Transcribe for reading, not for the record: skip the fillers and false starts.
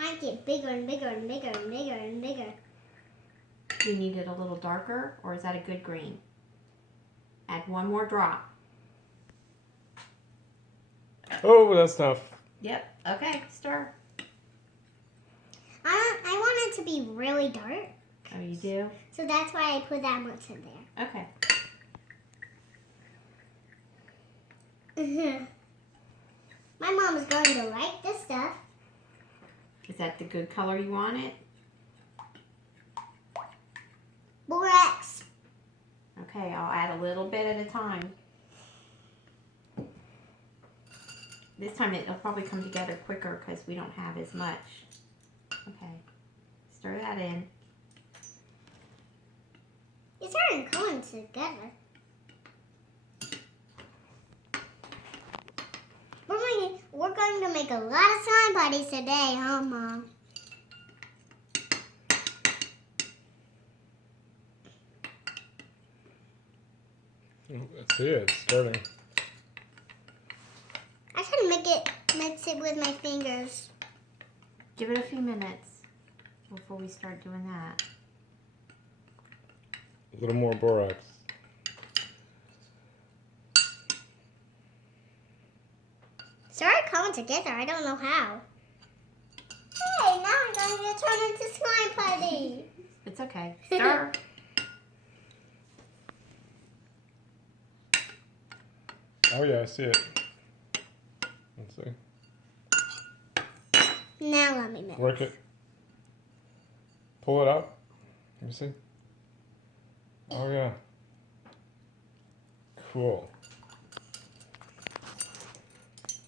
might get bigger and bigger and bigger and bigger and bigger. Do you need it a little darker, or is that a good green? Add one more drop. Oh, that's tough. Yep. Okay, stir. I want it to be really dark. Oh, you do? So that's why I put that much in there. Okay. My mom is going to like this stuff. Is that the good color you want it? Borax. Okay, I'll add a little bit at a time. This time it'll probably come together quicker because we don't have as much. Okay, stir that in. It's starting coming together. We're going to make a lot of slime bodies today, huh, Mom? I see it. It's starting. I try to mix it with my fingers. Give it a few minutes before we start doing that. A little more borax. Started coming together. I don't know how. Hey, now I'm going to turn into slime putty. It's okay. Stir. Oh yeah, I see it. Let's see. Now let me mix. Work it. Pull it up. Let me see. Oh yeah. Cool.